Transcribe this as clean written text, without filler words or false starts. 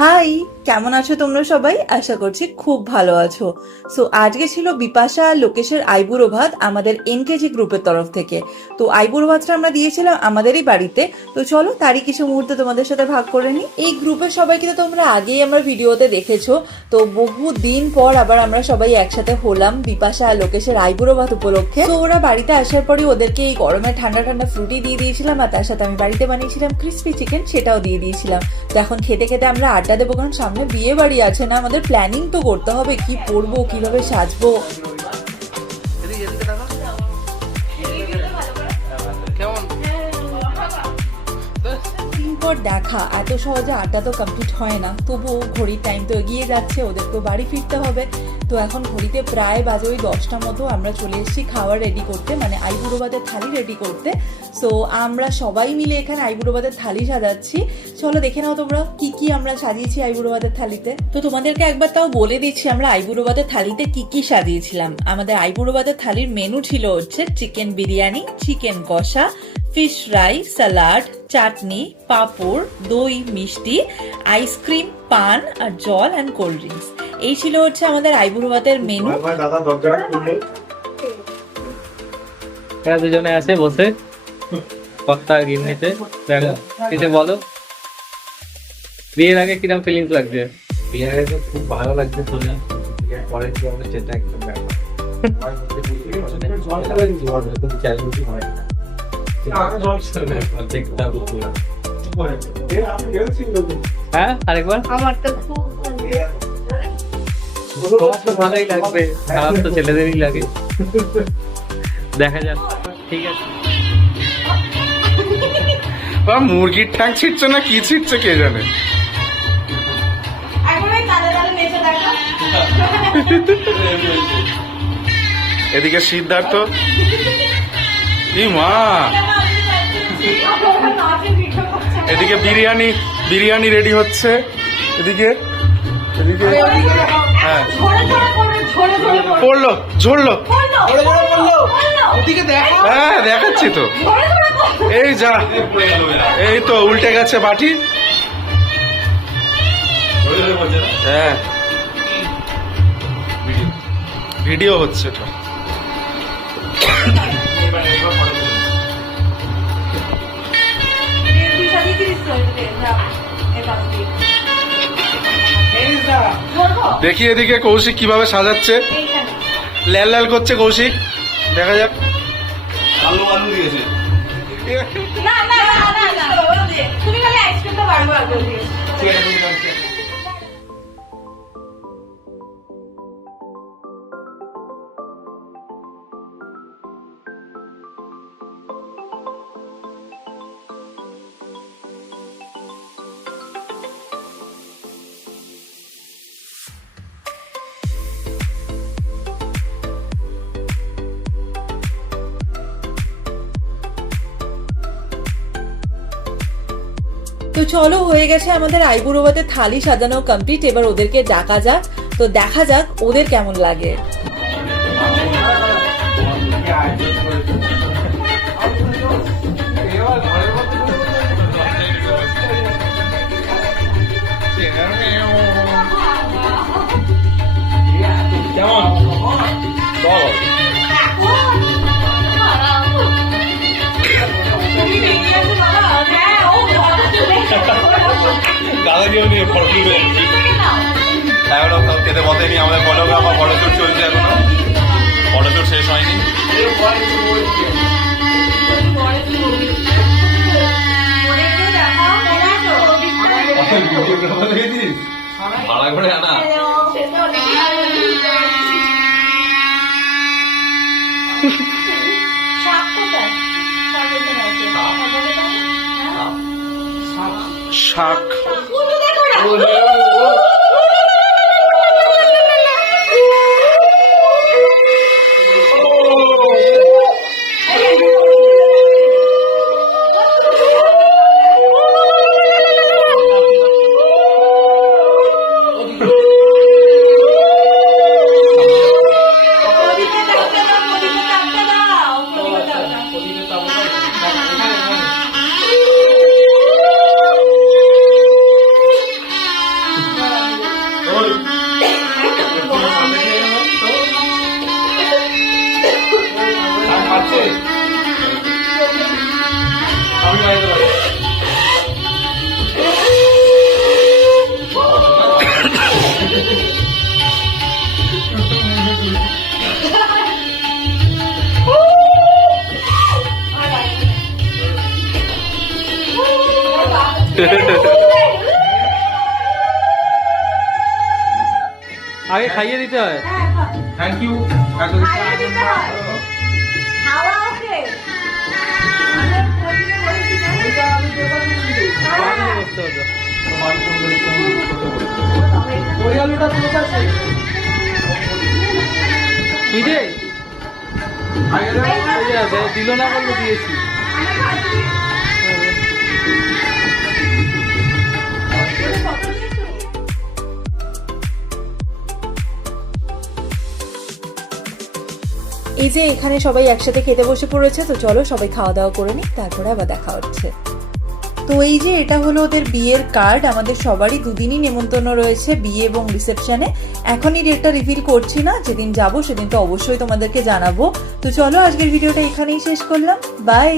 High, কেমন আছো তোমরা সবাই? আশা করছি খুব ভালো আছো। সো আজকে ছিল বিপাশা আর লোকেশের আইবুড়ো ভাত আমাদের এনকেজি গ্রুপের তরফ থেকে। তো আইবুড়ো ভাতটা আমরা দিয়েছিলাম আমাদেরই বাড়িতে। তো চলো তারই কিছু মুহূর্ত তোমাদের সাথে ভাগ করে নিই। এই গ্রুপের সবাইকে তো তোমরা আগেই আমার ভিডিওতে দেখেছো। তো বহু দিন পর আবার আমরা সবাই একসাথে হলাম বিপাশা আর লোকেশের আইবুড়ো ভাত উপলক্ষে। তো ওরা বাড়িতে আসার পরই ওদেরকে এই গরমে ঠান্ডা ঠান্ডা ফ্রুটি দিয়ে দিয়েছিলাম, আর তার সাথে আমি বাড়িতে বানিয়েছিলাম ক্রিসপি চিকেন, সেটাও দিয়ে দিয়েছিলাম। তো এখন খেতে খেতে আমরা আড্ডা দেবো, কারণ সামনে বিয়ে বাড়ি আছে না, আমাদের প্ল্যানিং তো করতে হবে কি পরবো, কিভাবে সাজবো। পর দেখা এত সহজে আড্ডা তো কমপ্লিট হয় না, তবুও ঘড়ির টাইম তো এগিয়ে যাচ্ছে, ওদের তো বাড়ি ফিরতে হবে। তো এখন ঘড়িতে প্রায় বাজে ওই 10টা মতো। আমরা চলে এসেছি খাবার রেডি করতে, মানে আইবুড়ো ভাতের থালি রেডি করতে। সো আমরা সবাই মিলে এখানে আইবুড়ো ভাতের থালি সাজাচ্ছি। চলো দেখে নাও তোমরা কি কি আমরা সাজিয়েছি আইবুড়ো ভাতের থালিতে। তো তোমাদেরকে একবার তাও বলে দিচ্ছি আমরা আইবুড়ো ভাতের থালিতে কি কি সাজিয়েছিলাম। আমাদের আইবুড়ো ভাতের থালির মেনু ছিল হচ্ছে চিকেন বিরিয়ানি, চিকেন কষা, ফিশ ফ্রাই, স্যালাড, চাটনি, পাঁপড়, দই, মিষ্টি, আইসক্রিম, পান আর জল অ্যান্ড কোল্ড ড্রিঙ্কস। এই ছিল হচ্ছে আমাদের আইবুড়ো ভাতের মেনু। দুজনে আছে বসে কর্তা গিন্নিতে। কিছু বলো, বিয়ের আগে কিরকম ফিলিংস লাগছে? বিয়ের আগে তো খুব ভালো লাগছে, শুনে বিয়ের পরে কি হবে সেটা একদম ব্যাপার। হ্যাঁ আরেকবার। আমার তো খুব তোমার তো ভালোই লাগবে, খারাপ তো ছেলেদেরই লাগে। দেখা যাক, ঠিক আছে। মুরগির ঠ্যাং ছিটছে না কি ছিটছে কে জানে। এদিকে সিদ্ধার্থ, ই মা, এদিকে বিরিয়ানি রেডি হচ্ছে, এদিকে হ্যাঁ পড়লো ঝরলো, হ্যাঁ দেখাচ্ছি তো, এই যা, এই তো উল্টে গেছে বাটি। হ্যাঁ ভিডিও হচ্ছে তো। দেখি এদিকে কৌশিক কিভাবে সাজাচ্ছে, লাল লাল করছে কৌশিক, দেখা যাক। আলু দিয়েছে, তুমি খালি আইসক্রিমটা বারবার দিয়েছো। তো চলো, হয়ে গেছে আমাদের আইবুড়ো ভাতের থালি সাজানো কমপ্লিট। এবার ওদেরকে ডাকা যাক, তো দেখা যাক ওদের কেমন লাগে। এখনো খেতে বসেনি আমাদের ফটোগ্রাফার, ফটোশুট চলছে এখনো, ফটোশুট শেষ হয়নি। ভাড়া করে আনা শাক। আর খাচ্ছে? আমি বাইরে যাবো। আগে খাইয়ে দিতে হয়। Thank you. হাওয়া ওকে বসতে হতো। তুই দে, দিল না বললো দিয়েছি। এই যে এখানে সবাই একসাথে খেতে বসে পড়েছে, তো চলো সবাই খাওয়া দাওয়া করে নিই, তারপরে আবার দেখা হচ্ছে। তো এই যে এটা হলো ওদের বিয়ের কার্ড, আমাদের সবারই দুদিনই নেমন্তন্ন রয়েছে, বিয়ে এবং রিসেপশনে। এখনই ডেটটা রিভিল করছি না, যেদিন যাবো সেদিন তো অবশ্যই তোমাদেরকে জানাবো। তো চলো আজকের ভিডিওটা এখানেই শেষ করলাম, বাই।